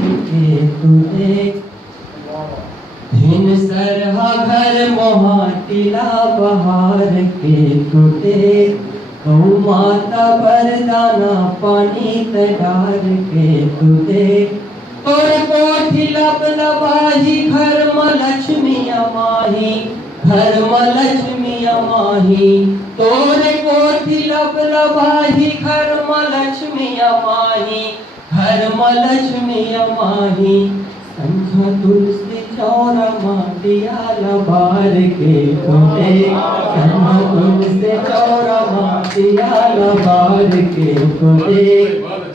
के तुझे भिन सरहा घर मोहाटिला बहार के तुझे गौ माता बरदाना पानी तडार के तुझे तोर कोठी लब लबाही घर में लक्ष्मी अमाही घर में लक्ष्मी अमाही तोर कोठी लब लबाही घर में लक्ष्मी अमाही घर में लक्ष्मी अमाही संझा तुलसी चौरा माटिया लबार के तुझे संझा तुलसी चौरा माटिया लबार के तुझे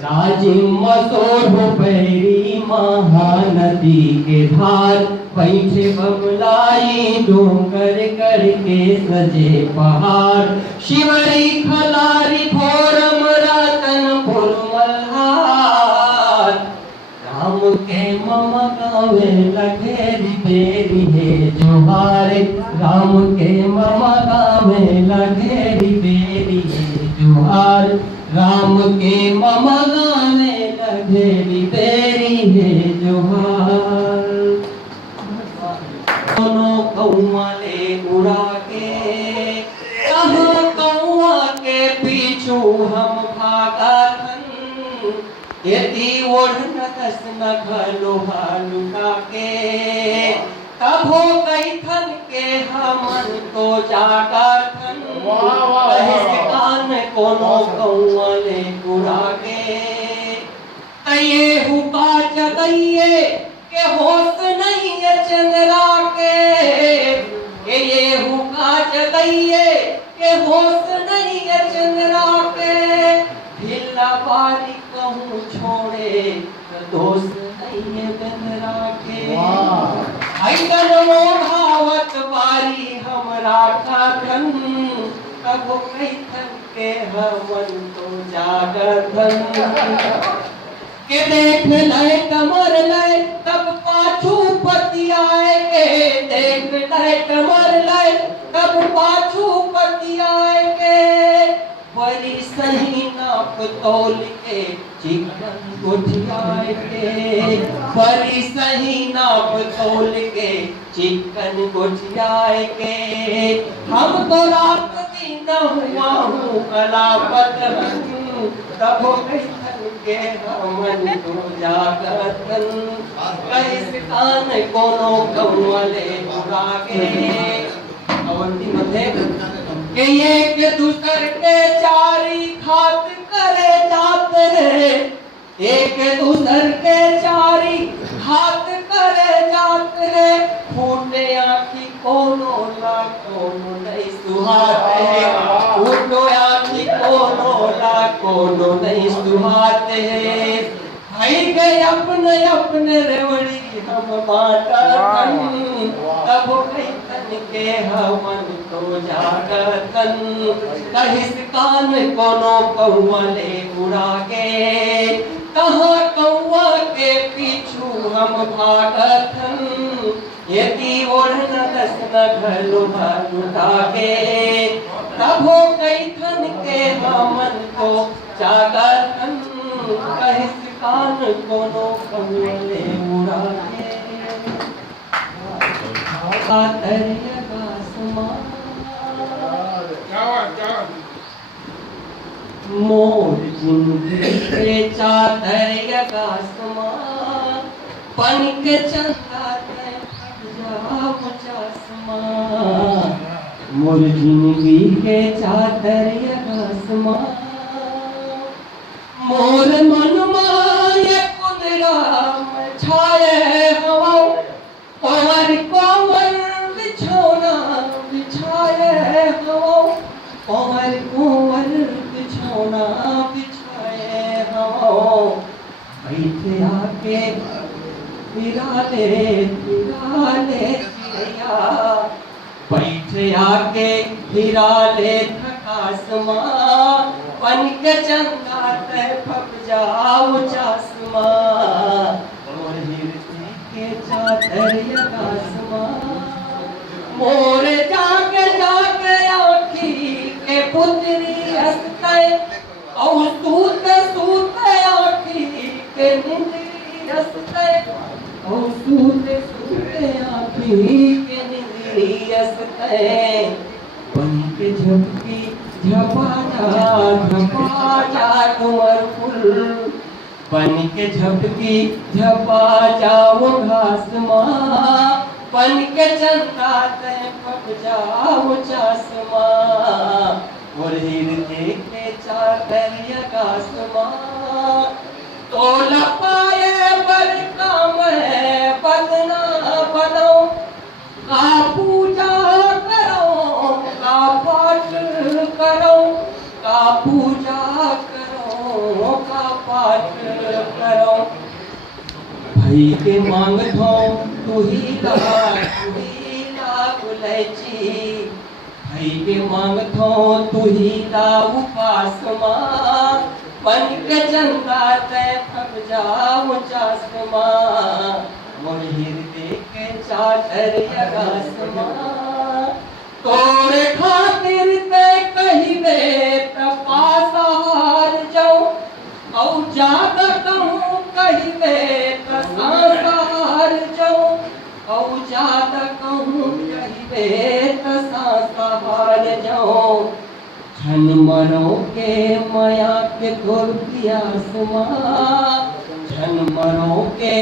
राजिम मसोढ़ पैरी महानदी के धार पैठे बमलाई डोंगर करके सजे पहाड़ शिवरी खलारी भोरम रतनपुर मल्हार राम के मम गावे लगेरी बेरी है जोहार राम के मम गावे लगेरी बेरी है जोहार राम के मम गावे लगेरी बेरी है जोहार दोनों कौआ ले उड़ा के कहाँ कौआ के पीछू हम भागा यदि ओढ़न दस न घलो भालुका के तब हो गई थन के हमन तो जागा थन कान कोनो कौआ ले उड़ा के तये हुका जगइए के होश नहीं है चंद्रा के ये हुका जगइए के होश नहीं है चंद्रा के ढिल्ला बारी कहूँ छोड़े दोष नहीं है चंद्रा के ऐसन मोहावत बारी हमरा खाखन कबो कैथन के हमन तो जागथन के देख ले कमर ले तब पाछू पतियाए के देख ले कमर ले तब पाछू पतियाए के बड़ी सही नाप तोल के चिकन गुठियाए के बड़ी सही नाप तोल के चिकन गुठियाए के हम तो रात दिन हुआ हूँ अलापत तब के हमन तो जागतन कैस कान कोनो कौले उड़ागे अवंती मथे के एक दूसर के चारी खात करे जाते हैं एक दूसर के चारी खात करे जाते हैं फूटे आँखी कोनो ला कोनो नहीं सुहाते हैं फूटो आँखी कोनो ला कोनो नहीं सुहाते हैं भाई गए अपने अपने रेवड़ी हम बाटा तब कैथन के हमन तो जागतन कहिस कान कोनो कौआ ले उड़ा के कहाँ कौआ के पीछू हम भागथन यदि ओढ़न दस न घलो भालुका के तब हो कैथन के हमन तो जागतन कहिस कान कोनो कौआ ले उड़ा के मोर जिंदगी के चादर आसमां पन के चंदा आसमां मोर जिंदगी के चादर आसमां मोर मन माय कुंदरा छाए हवा पवन कोमल बिछौना बिछाए हवा पवन कोमल बिछौना बिछाए हवा बैठे आके फिराले फिराले फिरिया बैठे आके फिराले थकासमा पन के चंगा ते फप जाओ चासमा और हिरती के चादर आसमा मोर जाके जाके आखी के पुत्री हंसते और सूते सूते आखी के निंदरी हंसते और सूते सूते आँखी के नींदड़ी हंसते बन के झपकी झपा जा डुमर फूल बन के झपकी झपा जाओ घास माँ बन के चंदा ते पक जाओ चासमा और हीर देखे चादर आकाश माँ तो लपाए पर काम है बदना बनो का पूजा करो का पाठ करो का पूजा करो का पाठ करो भाई के मांग धो तू ही ला गुलैची भाई के मांग धो तू ही ला उपास माँ बन के चंदा ते पक जाओ चासमा मोर हृदय के चादर आसमा तोरे खातिर ते कहिबे त पासा हार जाऊं औ ज्यादा कहूँ कहिबे त सांसा हार जाऊं औ ज्यादा कहूँ कहिबे त सांसा हार जाऊं छन मरो के माया के तोर प्यास माँ छन मरो के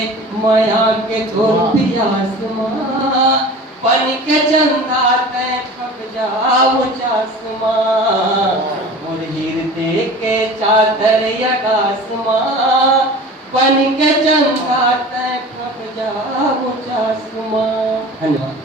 माया के तोर प्यास माँ बन के चंदा ते पक जाओ चासमा और हृदय के चादर आकाश माँ बन के चंदा ते पक जाओ चासमा। धन्यवाद।